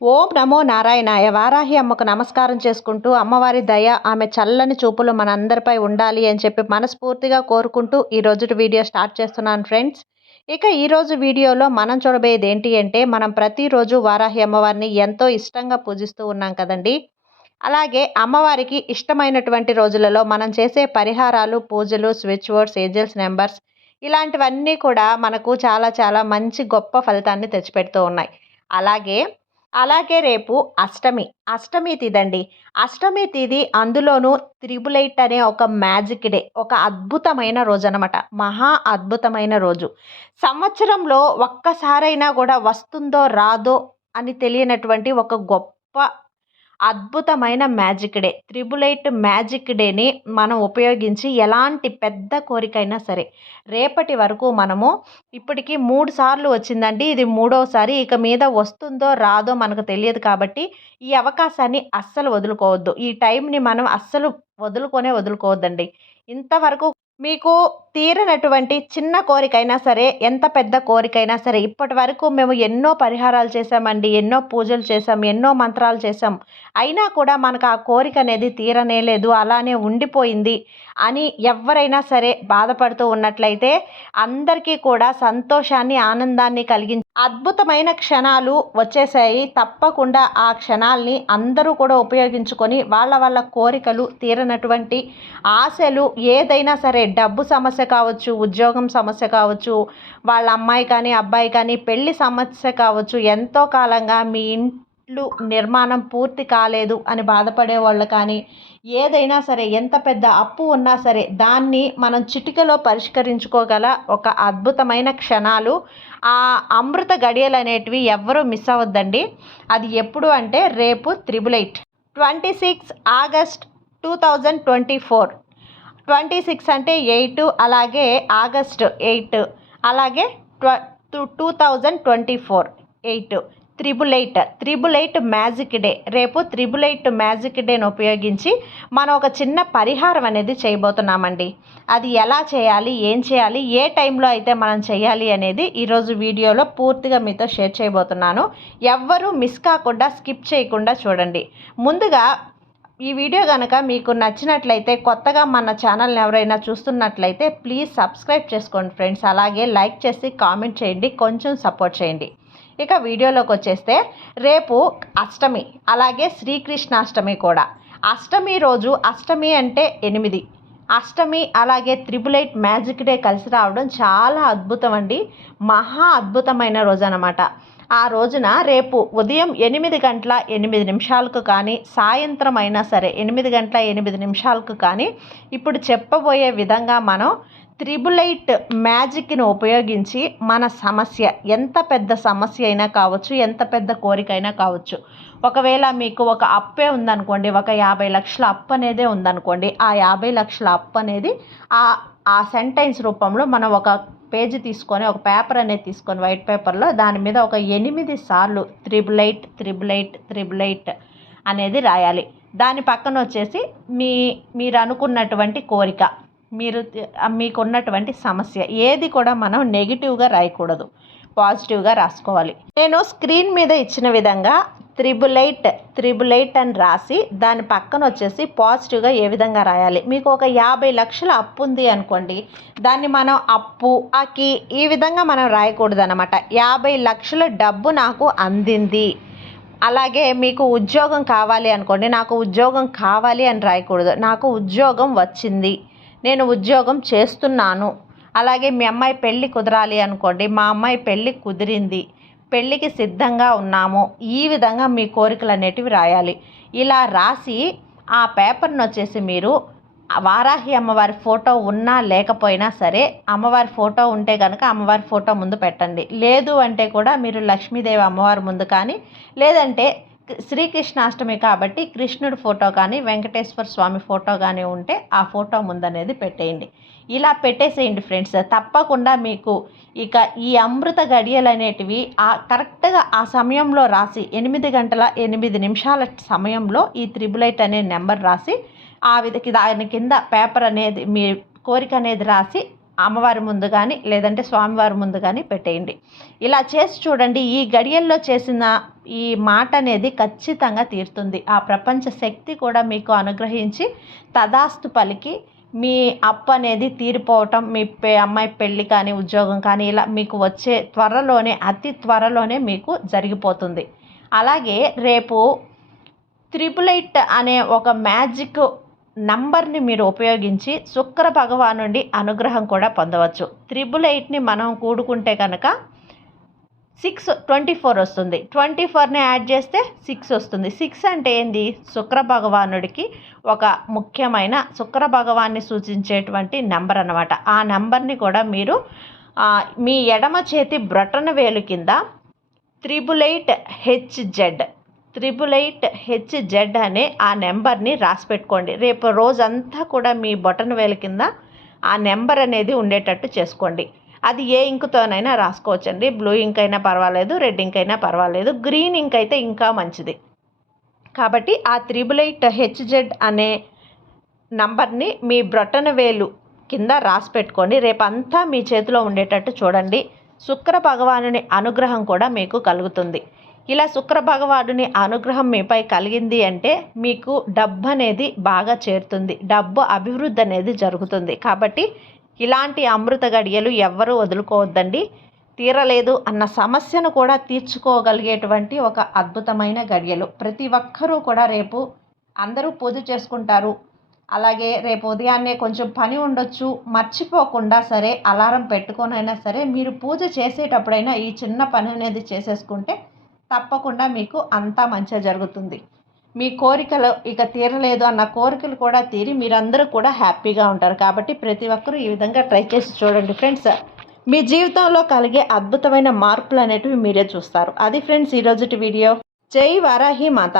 ఓం నమో నారాయణాయ. వారాహి అమ్మకు నమస్కారం చేసుకుంటూ అమ్మవారి దయ, ఆమె చల్లని చూపులు మనందరిపై ఉండాలి అని చెప్పి మనస్ఫూర్తిగా కోరుకుంటూ ఈ రోజుటి వీడియో స్టార్ట్ చేస్తున్నాను ఫ్రెండ్స్. ఇక ఈరోజు వీడియోలో మనం చూడబోయేది ఏంటి అంటే, మనం ప్రతిరోజు వారాహి అమ్మవారిని ఎంతో ఇష్టంగా పూజిస్తూ ఉన్నాం కదండి. అలాగే అమ్మవారికి ఇష్టమైనటువంటి రోజులలో మనం చేసే పరిహారాలు, పూజలు, స్విచ్ వర్డ్స్, ఏంజల్స్ నెంబర్స్ ఇలాంటివన్నీ కూడా మనకు చాలా చాలా మంచి గొప్ప ఫలితాన్ని తెచ్చిపెడుతూ ఉన్నాయి. అలాగే అలాగే రేపు అష్టమి తిథండి. అష్టమి తిథి, అందులోనూ త్రిబులైట్ అనే ఒక మ్యాజిక్ డే, ఒక అద్భుతమైన రోజు అనమాట. మహా అద్భుతమైన రోజు. సంవత్సరంలో ఒక్కసారైనా కూడా వస్తుందో రాదో అని తెలియనటువంటి ఒక గొప్ప అద్భుతమైన మ్యాజిక్ డే. త్రిబులైట్ మ్యాజిక్ డేని మనం ఉపయోగించి ఎలాంటి పెద్ద కోరికైనా సరే, రేపటి వరకు మనము ఇప్పటికి 3 సార్లు వచ్చిందండి. ఇది మూడోసారి. ఇక మీద వస్తుందో రాదో మనకు తెలియదు కాబట్టి ఈ అవకాశాన్ని అస్సలు వదులుకోవద్దు. ఈ టైంని మనం అస్సలు వదులుకోవద్దండి. ఇంతవరకు మీకు తీరనటువంటి చిన్న కోరికైనా సరే, ఎంత పెద్ద కోరికైనా సరే, ఇప్పటి వరకు మేము ఎన్నో పరిహారాలు చేశామండి, ఎన్నో పూజలు చేశాం, ఎన్నో మంత్రాలు చేశాం, అయినా కూడా మనకు ఆ కోరిక అనేది తీరనేలేదు, అలానే ఉండిపోయింది అని ఎవరైనా సరే బాధపడుతూ ఉన్నట్లయితే, అందరికీ కూడా సంతోషాన్ని, ఆనందాన్ని కలిగించి అద్భుతమైన క్షణాలు వచ్చేసాయి. తప్పకుండా ఆ క్షణాల్ని అందరూ కూడా ఉపయోగించుకొని వాళ్ళ కోరికలు తీరనటువంటి ఆశలు, ఏదైనా సరే, డబ్బు సమస్య కావచ్చు, ఉద్యోగం సమస్య కావచ్చు, వాళ్ళ అమ్మాయి కానీ అబ్బాయి కానీ పెళ్లి సమస్య కావచ్చు, ఎంతో కాలంగా మీ ఇంట్లో నిర్మాణం పూర్తి కాలేదు అని బాధపడే వాళ్ళు కానీ, ఏదైనా సరే, ఎంత పెద్ద అప్పు ఉన్నా సరే దాన్ని మనం చిటికలో పరిష్కరించుకోగల ఒక అద్భుతమైన క్షణాలు, ఆ అమృత గడియలు అనేటివి ఎవ్వరూ మిస్ అవ్వద్దండి. అది ఎప్పుడు అంటే రేపు త్రిబులైట్ 26 ఆగస్ట్ 2024. 26 అంటే 8, అలాగే ఆగస్ట్ 8, అలాగే 2024 8. త్రిబులైట్ మ్యాజిక్ డే. రేపు త్రిబులైట్ మ్యాజిక్ డేని ఉపయోగించి మనం ఒక చిన్న పరిహారం అనేది చేయబోతున్నామండి. అది ఎలా చేయాలి, ఏం చేయాలి, ఏ టైంలో అయితే మనం చేయాలి అనేది ఈరోజు వీడియోలో పూర్తిగా మీతో షేర్ చేయబోతున్నాను. ఎవ్వరూ మిస్ కాకుండా, స్కిప్ చేయకుండా చూడండి. ముందుగా ఈ వీడియో కనుక మీకు నచ్చినట్లయితే, కొత్తగా మన ఛానల్ని ఎవరైనా చూస్తున్నట్లయితే ప్లీజ్ సబ్స్క్రైబ్ చేసుకోండి ఫ్రెండ్స్. అలాగే లైక్ చేసి కామెంట్ చేయండి, కొంచెం సపోర్ట్ చేయండి. ఇక వీడియోలోకి వచ్చేస్తే, రేపు అష్టమి, అలాగే శ్రీకృష్ణాష్టమి కూడా. అష్టమి రోజు, అష్టమి అంటే 8, అష్టమి అలాగే త్రిబులైట్ మ్యాజిక్ డే కలిసి రావడం చాలా అద్భుతం అండి. మహా అద్భుతమైన రోజు అన్నమాట. ఆ రోజున రేపు ఉదయం 8 గంటల 8 నిమిషాలకు కానీ, సాయంత్రం అయినా సరే 8 గంటల 8 నిమిషాలకు కానీ, ఇప్పుడు చెప్పబోయే విధంగా మనం త్రిబులైట్ మ్యాజిక్ని ఉపయోగించి మన సమస్య, ఎంత పెద్ద సమస్య అయినా కావచ్చు, ఎంత పెద్ద కోరిక అయినా కావచ్చు. ఒకవేళ మీకు ఒక అప్పే ఉందనుకోండి, ఒక 50 లక్షల అప్పు అనేదే ఉందనుకోండి, ఆ 50 లక్షల అప్పు అనేది ఆ సెంటెన్స్ రూపంలో మనం ఒక పేజీ తీసుకొని, ఒక పేపర్ అనేది తీసుకొని, వైట్ పేపర్లో దాని మీద ఒక 8 సార్లు త్రిబులైట్ అనేది రాయాలి. దాని పక్కన వచ్చేసి మీరు అనుకున్నటువంటి కోరిక, మీకున్నటువంటి సమస్య ఏది కూడా మనం నెగిటివ్గా రాయకూడదు, పాజిటివ్గా రాసుకోవాలి. నేను స్క్రీన్ మీద ఇచ్చిన విధంగా త్రిబులైట్ అని రాసి దాని పక్కన వచ్చేసి పాజిటివ్గా ఏ విధంగా రాయాలి. మీకు ఒక 50 లక్షల అప్పు ఉంది అనుకోండి, దాన్ని మనం అప్పుకి ఈ విధంగా మనం రాయకూడదు అనమాట. 50 లక్షల డబ్బు నాకు అందింది. అలాగే మీకు ఉద్యోగం కావాలి అనుకోండి, నాకు ఉద్యోగం కావాలి అని రాయకూడదు. నాకు ఉద్యోగం వచ్చింది, నేను ఉద్యోగం చేస్తున్నాను. అలాగే మీ అమ్మాయి పెళ్ళి కుదరాలి అనుకోండి, మా అమ్మాయి పెళ్ళి కుదిరింది, పెళ్ళికి సిద్ధంగా ఉన్నాము. ఈ విధంగా మీ కోరికలు అనేటివి రాయాలి. ఇలా రాసి ఆ పేపర్ని వచ్చేసి మీరు వారాహి అమ్మవారి ఫోటో ఉన్నా లేకపోయినా సరే, అమ్మవారి ఫోటో ఉంటే కనుక అమ్మవారి ఫోటో ముందు పెట్టండి. లేదు అంటే కూడా మీరు లక్ష్మీదేవి అమ్మవారి ముందు కానీ, లేదంటే శ్రీకృష్ణాష్టమి కాబట్టి కృష్ణుడి ఫోటో కానీ, వెంకటేశ్వర స్వామి ఫోటో కానీ ఉంటే ఆ ఫోటో ముందనేది పెట్టేయండి. ఇలా పెట్టేసేయండి ఫ్రెండ్స్. తప్పకుండా మీకు ఇక ఈ అమృత గడియలు అనేటివి కరెక్ట్గా ఆ సమయంలో రాసి, 8 గంటల 8 నిమిషాల సమయంలో ఈ త్రిబులైట్ అనే నెంబర్ రాసి, దాని కింద పేపర్ అనేది మీ కోరిక అనేది రాసి అమ్మవారి ముందు కానీ లేదంటే స్వామివారి ముందు కానీ పెట్టేయండి. ఇలా చేసి చూడండి. ఈ గడియల్లో చేసిన ఈ మాట అనేది ఖచ్చితంగా తీరుతుంది. ఆ ప్రపంచ శక్తి కూడా మీకు అనుగ్రహించి తదాస్తు పలికి మీ అప్పు అనేది తీరిపోవటం, మీ అమ్మాయి పెళ్ళి కానీ ఉద్యోగం కానీ ఇలా మీకు వచ్చే త్వరలోనే, అతి త్వరలోనే మీకు జరిగిపోతుంది. అలాగే రేపు 888 అనే ఒక మ్యాజిక్ నంబర్ని మీరు ఉపయోగించి శుక్ర భగవానుడి అనుగ్రహం కూడా పొందవచ్చు. 888ని మనం కూడుకుంటే కనుక 624 వస్తుంది. 24ని యాడ్ చేస్తే 6 వస్తుంది. 6 అంటే ఏంది? శుక్ర భగవానుడికి ఒక ముఖ్యమైన శుక్ర భగవాన్ని సూచించేటువంటి నెంబర్ అన్నమాట. ఆ నెంబర్ని కూడా మీరు మీ ఎడమ చేతి బ్రొటన వేలు కింద 888HZ అనే ఆ నెంబర్ని రాసి పెట్టుకోండి. రేపు రోజంతా కూడా మీ బొటన వేలు కింద ఆ నెంబర్ అనేది ఉండేటట్టు చేసుకోండి. అది ఏ ఇంకుతోనైనా రాసుకోవచ్చండి. బ్లూ ఇంక్ అయినా పర్వాలేదు, రెడ్ ఇంక్ అయినా పర్వాలేదు, గ్రీన్ ఇంక్ అయితే ఇంకా మంచిది. కాబట్టి ఆ 888HZ అనే నంబర్ని మీ బ్రొటన వేలు కింద రాసి పెట్టుకోండి. రేపంతా మీ చేతిలో ఉండేటట్టు చూడండి. శుక్ర భగవానుని అనుగ్రహం కూడా మీకు కలుగుతుంది. ఇలా శుక్ర భగవానుని అనుగ్రహం మీపై కలిగింది అంటే మీకు డబ్బు అనేది బాగా చేరుతుంది. డబ్బు అభివృద్ధి అనేది జరుగుతుంది. కాబట్టి ఇలాంటి అమృత గడియలు ఎవ్వరూ వదులుకోవద్దండి. తీరలేదు అన్న సమస్యను కూడా తీర్చుకోగలిగేటువంటి ఒక అద్భుతమైన గడియలు. ప్రతి ఒక్కరూ కూడా రేపు అందరూ పూజ చేసుకుంటారు. అలాగే రేపు ఉదయాన్నే కొంచెం పని ఉండొచ్చు, మర్చిపోకుండా సరే అలారం పెట్టుకొనైనా సరే మీరు పూజ చేసేటప్పుడైనా ఈ చిన్న పని అనేది చేసేసుకుంటే తప్పకుండా మీకు అంతా మంచిగా జరుగుతుంది. మీ కోరికలు ఇక తీరలేదు అన్న కోరికలు కూడా తీరి మీరందరూ కూడా హ్యాపీగా ఉంటారు. కాబట్టి ప్రతి ఒక్కరూ ఈ విధంగా ట్రై చేసి చూడండి ఫ్రెండ్స్. మీ జీవితంలో కలిగే అద్భుతమైన మార్పులు అనేటివి మీరే చూస్తారు. అది ఫ్రెండ్స్ ఈరోజుటి వీడియో. జై వారాహి మాత.